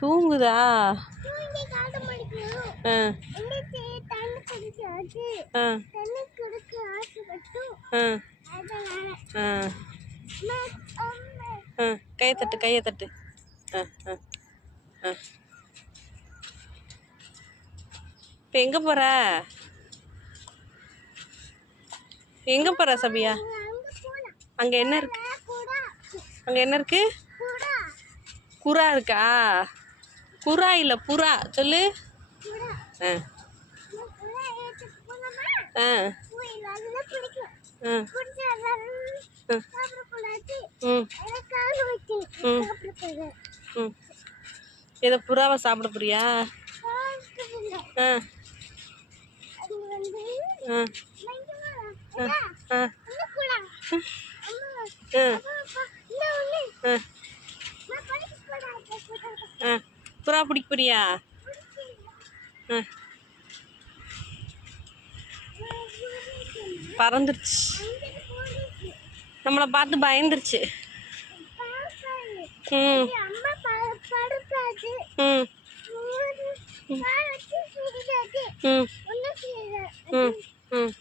தூங்குதா? கையை தட்டு, கையை தட்டு. இப்போ எங்கே போகிற? எங்கே போகிற சபியா? அங்கே என்ன இருக்கு? அங்கே என்ன இருக்கு? புறா இருக்கா? புறா இல்லை, புறா சொல்லு. ஆ ஆ இதை புறாவை சாப்பிட போறியா? ஆ புறா பிடிக்க போறியா? பறந்துருச்சு, நம்மளை பார்த்து பயந்துருச்சு. ம் ம் ம் ம் ம்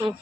ம்